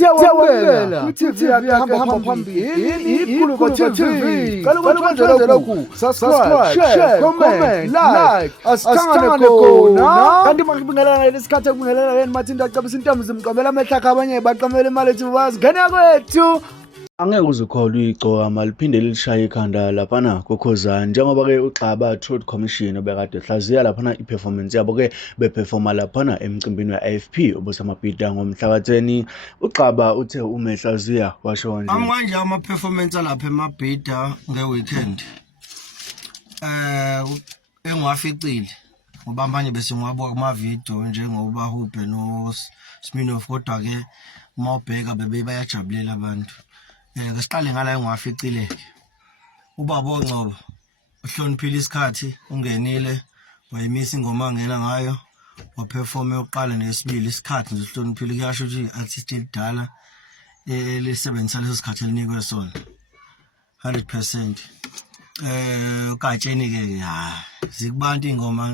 Siyawamukela ku-TV yakahamba phambili iGuluva TV. Qala ukuthondela lokhu, subscribe, share, comment, like, asihlangane khona. Kanti manje kubingelela lesikhathi ekubingelela yena mathinta acabisa intombi zimqomela amehla akhe abanye baqamela imali ethi bazingena kwethu. Angeke uzukholwe iGcokama liphinde lishaya ikhanda laphana kuKhuzani njengoba ke uXaba Truth Commission obekade hlaziya laphana iperformance yabo ke beperforma laphana emcimbini weAFP obuseMabhida ngomhla ka-10. uXaba uthe umehlaziya washo nje amanje ama-performance alapha eMabhida ngeweekend engiwaficile ngoba manje bese ngiwabuka kuma-video njengoba Hube noSminoff, kodwa ke uma ubheka bayajabulela abantu. Ngesiqale ngala engiwaficile ubaba oNgcobo uhloniphile isikhathi ungenile wayimisa ingoma angena ngayo waperform yokuqala nesibili isikhathi nje uhloniphile kuyasho ukuthi artist elidala lisebenzisa leso sikhathi elinikwe sona 100%. Ukatsheni ke zikubantu ingoma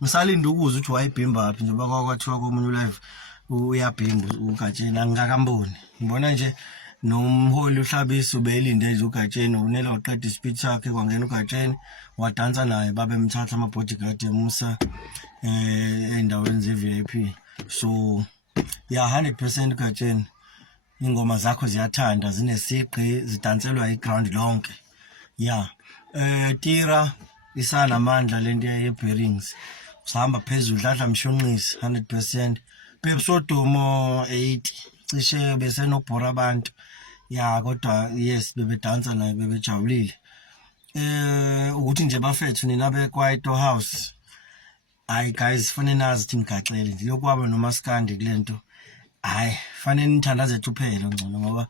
ngisalinda ukuzwa ukuthi wayibhimba aphi njengoba kwathiwa komunye live uyabhimba ukatsheni angikakamboni. Ngibona nje nomholi uHlabisa ubelinde nje ugatsheni unela waqeda ispeech sakhe kwangena ugatsheni wadansa naye babemthatha ama-bodyguard emusa endaweni ze-VIP. So yeah, 100% ugatsheni ingoma zakho ziyathanda zinesigqi zidanselwa iground lonke. Yeah, tira isanamandla lento ye-bearings usahamba phezulu dladla mshunqisi 100%. Pepsodomo 80 cishe besenobhora abantu. Ya kodwa yes bebedansa naye bebejabulile. Ukuthi nje bafethu nina beKwaito House. Hayi guys, fanele nazi ukuthi ngigaxele nje lokwaba nomaskandi kulento. Hayi fanele nithandazethu kuphela ngcono ngoba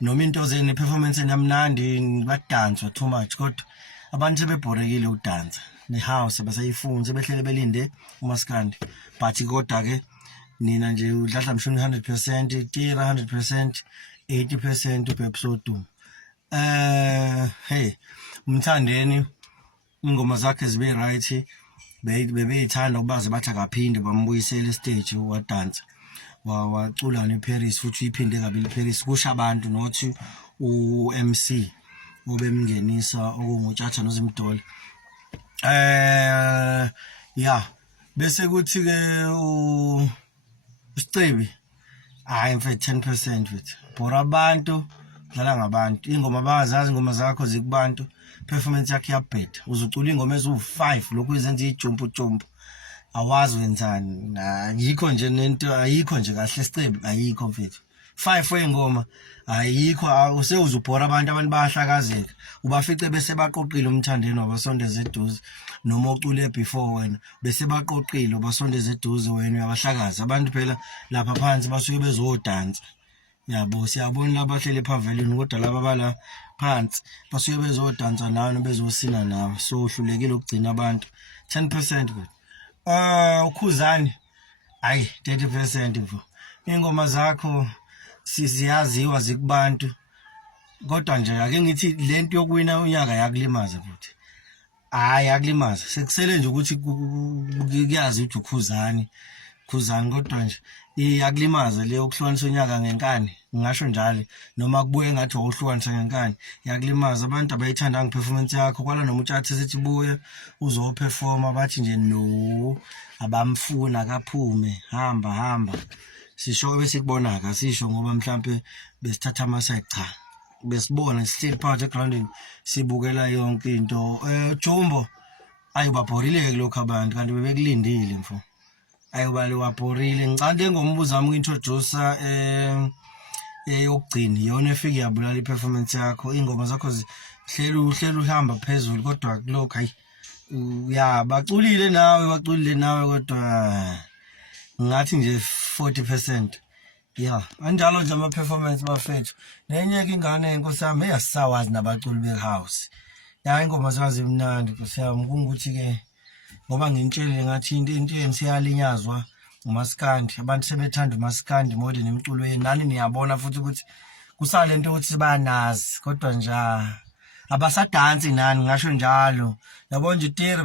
noma into zene performance enamnandi badanswa too much, kodwa abantu sebebhorekile udansa nehouse basayifunza behlele belinde umaskandi. But kodwa ke nina nje udladla mshuni 100%, tira 100%, 80% uPepsodum. Hey Mthandeni ingoma zakhe zibe right, bebeyithanda ukubaze bathi akaphinde bambuyisela stage wadansa wacula neParis futhi uyiphinde kabili iParis kusha abantu nothi uMC obemngenisa okungutshatha noZimdole. Yeah bese kuthi ke uSicebi hayi mfethu 10% mfethu bora abantu dlala ngabantu ingoma bazazi ingoma zakho zikubantu performance yakhe yabheda uzucula ingoma ezu5 lokhu izenza ijumpu awazi wenzani ayikho nje nento ayikho nje kahle Sicebi ayikho mfethu 5 wengoma ayikho usewuzubhora abantu bayahlakazeka ubafice bese baqoqile umthandeni wabasondeza eduze noma ocule before wena bese baqoqile basondeza eduze wena uyabahlakaza abantu phela lapha phansi basuke bezodansa. Yabo siyabona labahlele pavilion kodwa laba bala phansi basuke bezodansa nawe bezosina nawe, so uhlulekile ukugcina abantu 10% kodwa. uKhuzani hayi 30% mfo ingoma zakho siziyaziwa zikubantu, kodwa nje ake ngithi lento yokuwina unyaka yakulimaza futhi. Hayi yakulimaza sekusele nje ukuthi kuyazi ukuthi uKhuzani kodwa nje iyakulimaza le yokuhlukanisa unyaka ngenkani, ngisho njalo noma kubuye ngathi wawuhlukanisa ngenkani yakulimaza. Abantu abayithanda ngeperformance yakho kwala noma utshathe sithi buye uzoperforma bathi nje no abamfuna akaphume hamba sisho bese kubona akasisho ngoba mhlambe besithatha amaside cha besibona sihleli phakathi egroundini sibukela yonke into. Jumbo ayibabhorile kulokho abantu kanti bebekulindile mfo ayibali wabhorile. Ngicande ngombuzo wami uintroduce yokugcina yona efike yabulala iperformance yakho. Ingoma zakho zihleli uhamba phezulu kodwa kulokho hayi ya baculile nawe kodwa ngathi nje 40%. Yeah anjalo nje ama performance bafethu. Nenye ingane enkosi yami eyasisawazi nabaculi behouse. Ya ingoma zazi imnandi nkosi yami kungukuthi ke ngoba ngintshele ngathi into siyalinyazwa umaskandi, abantu sebethanda umaskandi more nemculo yenani niyabona futhi ukuthi kusale into ukuthi banazi kodwa nje abasadansi nani ngasho njalo. Yabona nje tire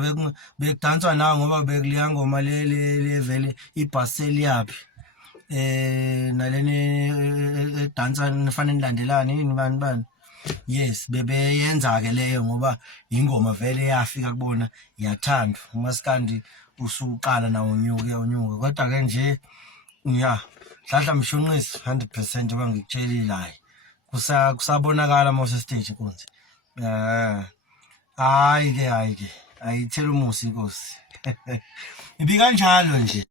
bekudanswa nawe ngoba bekuliya ngoma le vele ibhaseli yaphi naleni dansa nifane nilandelane yini bani yes bebeyenza ke leyo ngoba ingoma vele yafika kubona yathandwa umaskandi usuqala nawo unyuka kodwa ke nje ya dladla mshunqisi 100% abangikutshelile kusabonakala mose stage konke hayi ke ayithela umusi inkosi ibi kanjalo nje.